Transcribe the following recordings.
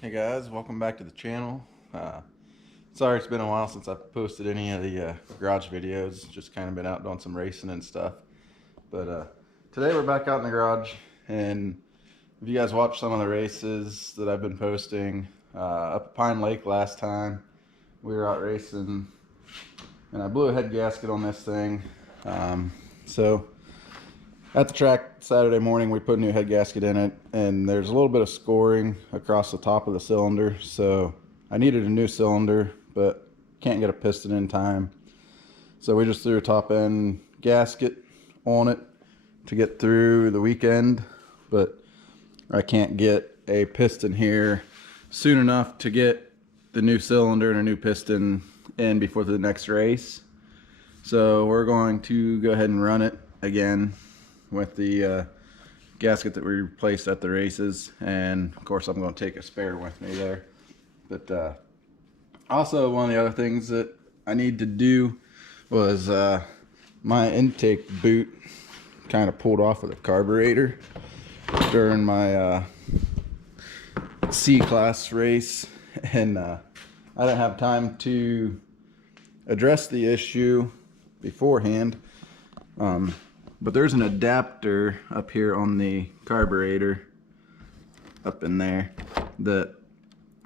Hey guys, welcome back to the channel. Sorry it's been a while since I've posted any of the garage videos. Just kind of been out doing some racing and stuff. But today we're back out in the garage, and if you guys watched some of the races that I've been posting, up at Pine Lake last time, we were out racing, and I blew a head gasket on this thing. So at the track Saturday morning, we put a new head gasket in it, and there's a little bit of scoring across the top of the cylinder, so I needed a new cylinder, but can't get a piston in time. So we just threw a top end gasket on it to get through the weekend, but I can't get a piston here soon enough to get the new cylinder and a new piston in before the next race. So we're going to go ahead and run it again with the gasket that we replaced at the races, and of course I'm going to take a spare with me there. But also, one of the other things that I need to do was my intake boot kind of pulled off of the carburetor during my C-class race, and I didn't have time to address the issue beforehand. But there's an adapter up here on the carburetor, up in there, that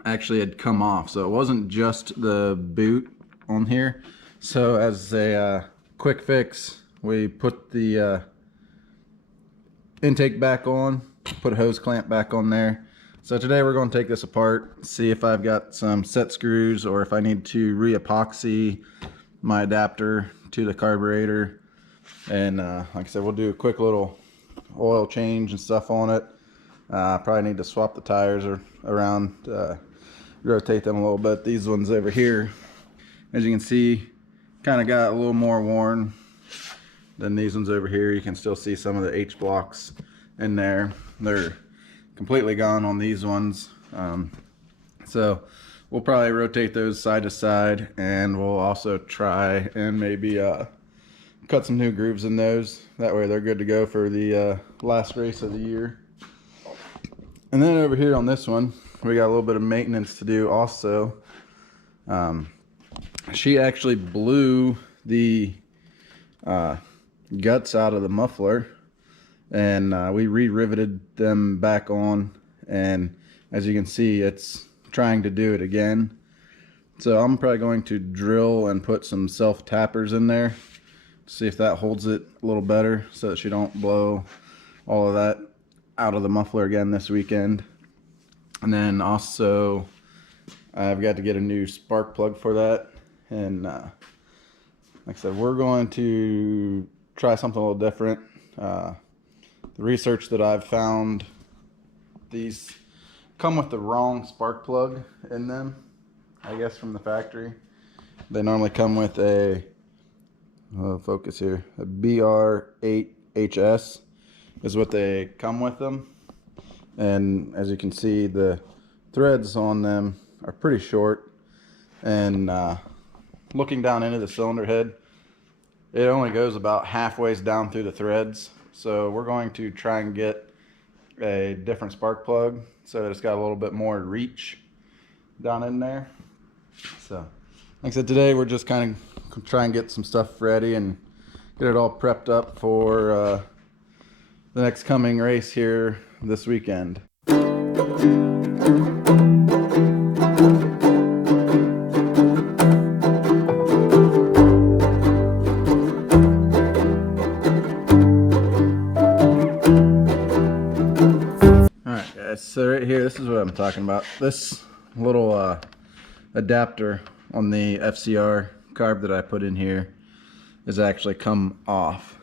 actually had come off. So it wasn't just the boot on here. So as a quick fix, we put the intake back on, put a hose clamp back on there. So today we're going to take this apart, see if I've got some set screws or if I need to re-epoxy my adapter to the carburetor. And like I said, we'll do a quick little oil change and stuff on it. Probably need to swap the tires around, rotate them a little bit. These ones over here, as you can see, kind of got a little more worn than these ones over here. You can still see some of the H blocks in there. They're completely gone on these ones. So we'll probably rotate those side to side, and we'll also try and maybe cut some new grooves in those. That way they're good to go for the last race of the year. And then over here on this one, we got a little bit of maintenance to do also. She actually blew the guts out of the muffler, and we re-riveted them back on, and as you can see, it's trying to do it again. So I'm probably going to drill and put some self tappers in there, see if that holds it a little better so that she don't blow all of that out of the muffler again this weekend. And then also I've got to get a new spark plug for that, and like I said, we're going to try something a little different. The research that I've found, these come with the wrong spark plug in them, I guess, from the factory. They normally come with a focus here, a BR8HS is what they come with them, and as you can see, the threads on them are pretty short, and looking down into the cylinder head, it only goes about halfway down through the threads. So we're going to try and get a different spark plug so that it's got a little bit more reach down in there. So like I said, today we're just kind of try and get some stuff ready and get it all prepped up for the next coming race here this weekend. Alright guys, so right here, this is what I'm talking about. This little adapter on the FCR carb that I put in here has actually come off,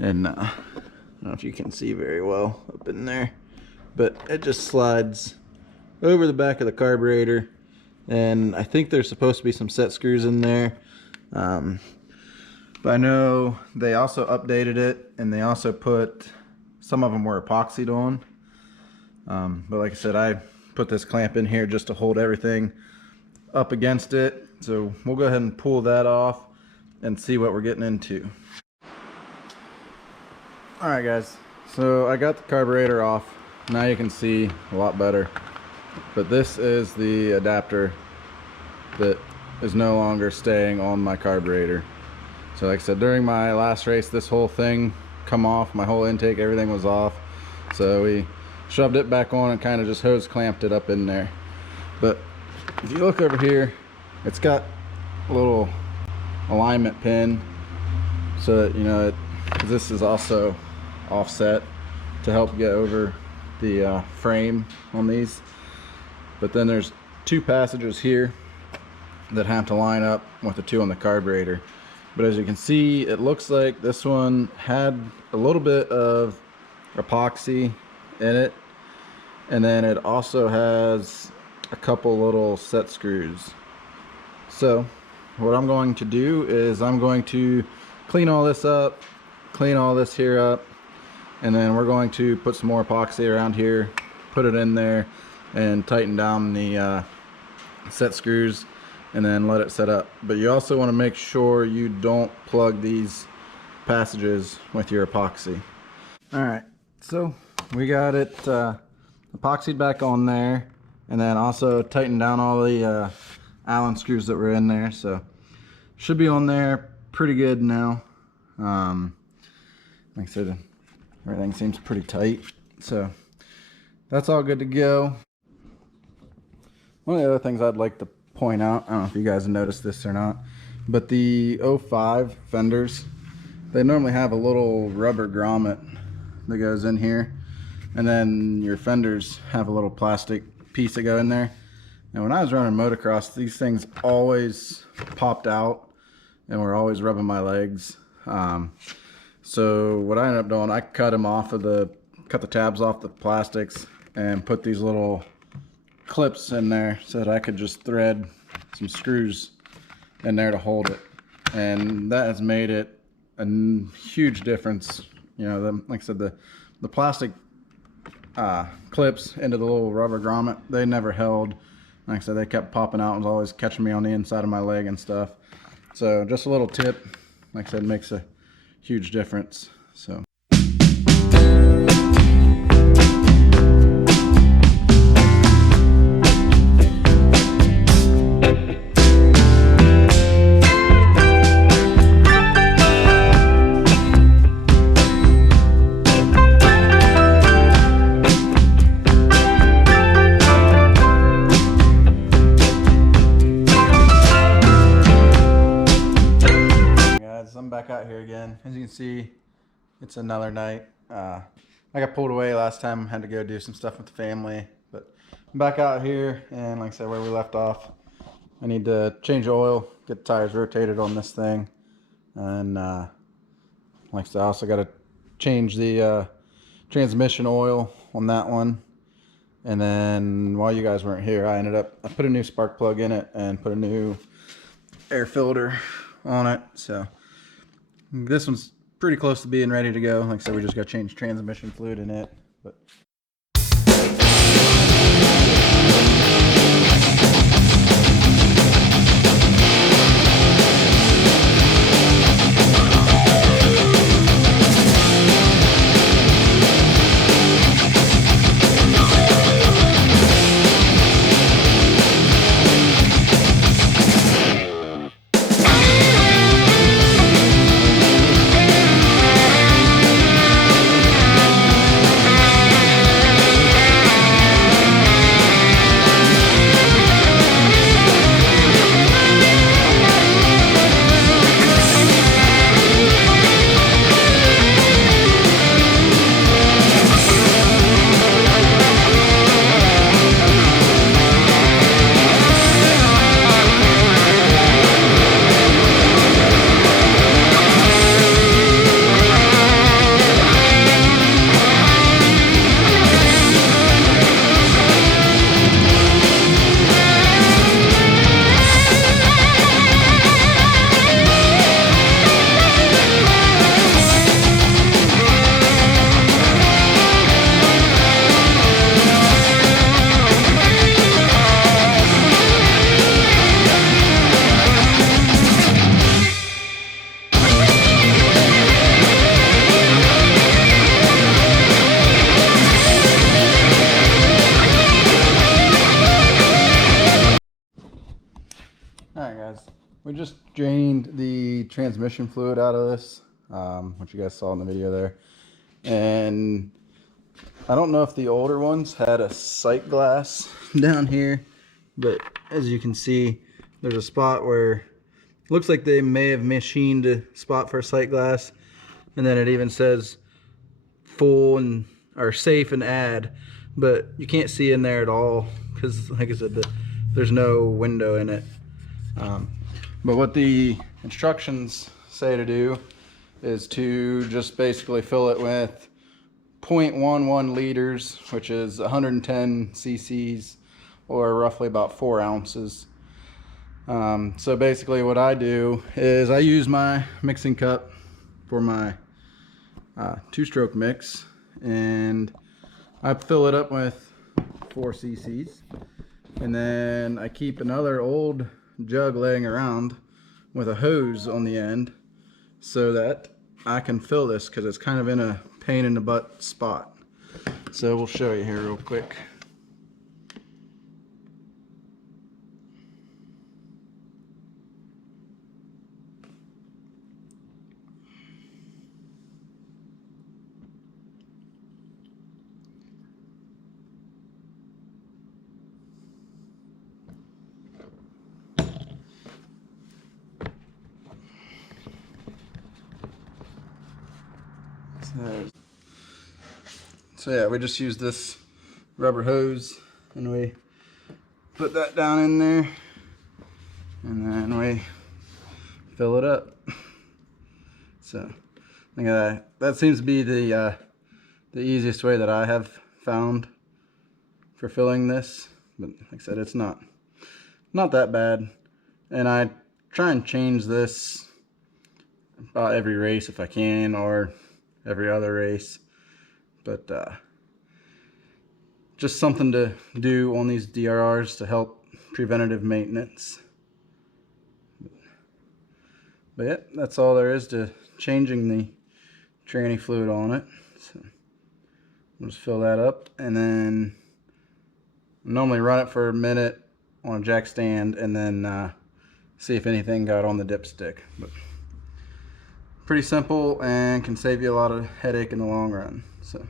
and I don't know if you can see very well up in there, but it just slides over the back of the carburetor, and I think there's supposed to be some set screws in there, but I know they also updated it, and they also put, some of them were epoxied on, but like I said, I put this clamp in here just to hold everything up against it. So we'll go ahead and pull that off and see what we're getting into. Alright guys, so I got the carburetor off. Now you can see a lot better. but this is the adapter that is no longer staying on my carburetor. So like I said, during my last race, this whole thing come off, my whole intake, everything was off. So we shoved it back on and kind of just hose clamped it up in there. But if you look over here, it's got a little alignment pin so that, you know, this is also offset to help get over the frame on these. But then there's two passages here that have to line up with the two on the carburetor. But as you can see, it looks like this one had a little bit of epoxy in it, and then it also has a couple little set screws. So what I'm going to do is I'm going to clean all this up, clean all this here up, and then we're going to put some more epoxy around here, put it in there, and tighten down the set screws, and then let it set up. But you also want to make sure you don't plug these passages with your epoxy. Alright, so we got it epoxied back on there, and then also tightened down all the Allen screws that were in there, so should be on there pretty good now. Like I said, everything seems pretty tight, so that's all good to go. One of the other things I'd like to point out, I don't know if you guys noticed this or not, but the 05 fenders, they normally have a little rubber grommet that goes in here, and then your fenders have a little plastic piece that go in there. And when I was running motocross, these things always popped out and were always rubbing my legs. So what I ended up doing, I cut the tabs off the plastics and put these little clips in there so that I could just thread some screws in there to hold it, and that has made it a huge difference. You know, like I said, the plastic clips into the little rubber grommet, they never held. Like I said, they kept popping out and was always catching me on the inside of my leg and stuff. So just a little tip, like I said, makes a huge difference. So back out here again. As you can see, it's another night. I got pulled away last time, had to go do some stuff with the family, but I'm back out here, and like I said, where we left off, I need to change the oil, get the tires rotated on this thing, and like I said, I also got to change the transmission oil on that one. And then while you guys weren't here, I put a new spark plug in it and put a new air filter on it. So this one's pretty close to being ready to go. Like I said, we just got to change transmission fluid in it. But Alright guys, we just drained the transmission fluid out of this, which you guys saw in the video there. And I don't know if the older ones had a sight glass down here, but as you can see, there's a spot where it looks like they may have machined a spot for a sight glass, and then it even says full and or safe and add, but you can't see in there at all because, like I said, there's no window in it. But what the instructions say to do is to just basically fill it with 0.11 liters, which is 110 cc's, or roughly about 4 ounces. So basically what I do is I use my mixing cup for my 2-stroke mix, and I fill it up with 4 cc's, and then I keep another old jug laying around with a hose on the end so that I can fill this, because it's kind of in a pain in the butt spot. So we'll show you here real quick. So yeah, we just use this rubber hose and we put that down in there, and then we fill it up. So I think that seems to be the easiest way that I have found for filling this. But like I said, it's not that bad, and I try and change this about every race if I can, or every other race. But just something to do on these DRRs to help preventative maintenance. But yeah, that's all there is to changing the tranny fluid on it. So we'll just fill that up, and then normally run it for a minute on a jack stand, and then see if anything got on the dipstick. But pretty simple and can save you a lot of headache in the long run. So.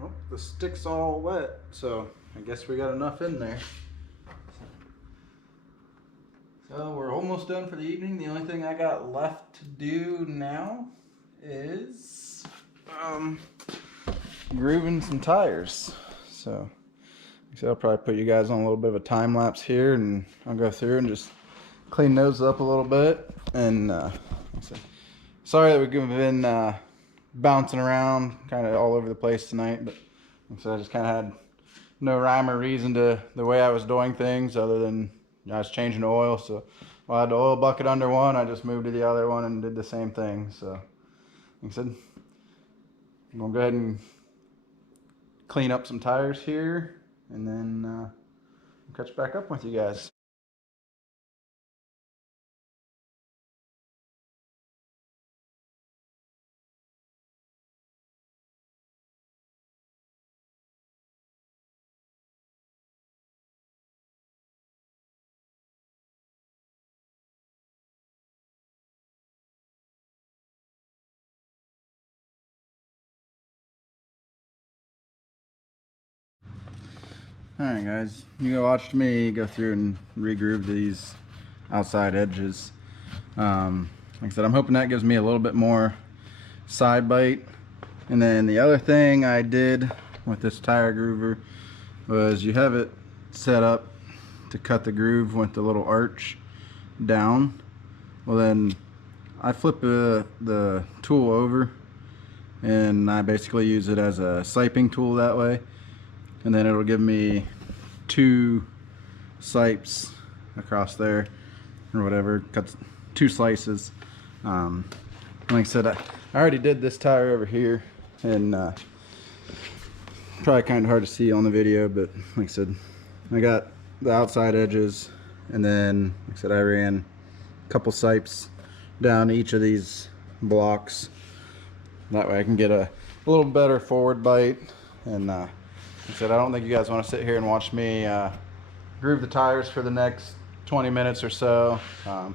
Well, the stick's all wet, so I guess we got enough in there. So we're almost done for the evening. The only thing I got left to do now is grooving some tires. So I'll probably put you guys on a little bit of a time lapse here, and I'll go through and just clean those up a little bit. And sorry that we've been bouncing around kind of all over the place tonight, but so I just kind of had no rhyme or reason to the way I was doing things, other than I was changing the oil. So while I had the oil bucket under one, I just moved to the other one and did the same thing. So like I said, I'm gonna go ahead and clean up some tires here, and then I'll catch back up with you guys. Alright guys, you watched me go through and re-groove these outside edges. Like I said, I'm hoping that gives me a little bit more side bite. And then the other thing I did with this tire groover was you have it set up to cut the groove with the little arch down. Well, then I flip the tool over, and I basically use it as a siping tool that way, and then it'll give me 2 sipes across there or whatever, cut 2 slices. Like I said, I already did this tire over here, and probably kind of hard to see on the video, but like I said, I got the outside edges, and then like I said, I ran a couple sipes down each of these blocks. That way I can get a little better forward bite. And like I said, I don't think you guys want to sit here and watch me groove the tires for the next 20 minutes or so. Like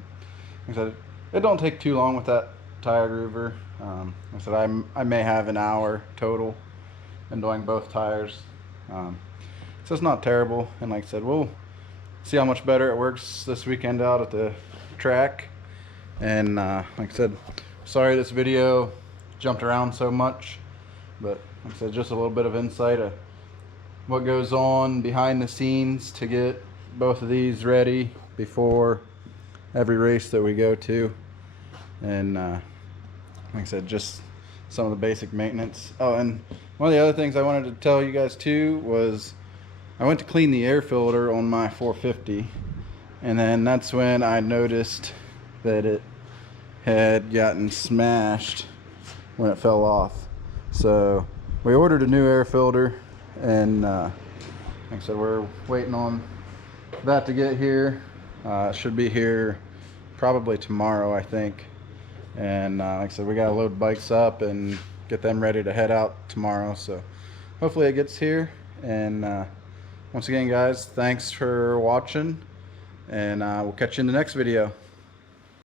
I said, it don't take too long with that tire groover. Like I said, I may have an hour total in doing both tires. So it's not terrible. And like I said, we'll see how much better it works this weekend out at the track. And like I said, sorry this video jumped around so much, but like I said, just a little bit of insight of what goes on behind the scenes to get both of these ready before every race that we go to. And like I said, just some of the basic maintenance. Oh, and one of the other things I wanted to tell you guys too was I went to clean the air filter on my 450, and then that's when I noticed that it had gotten smashed when it fell off. So we ordered a new air filter, and like I said, we're waiting on that to get here. It should be here probably tomorrow, I think. And like I said, we gotta load bikes up and get them ready to head out tomorrow, so hopefully it gets here. And once again, guys, thanks for watching, and we'll catch you in the next video.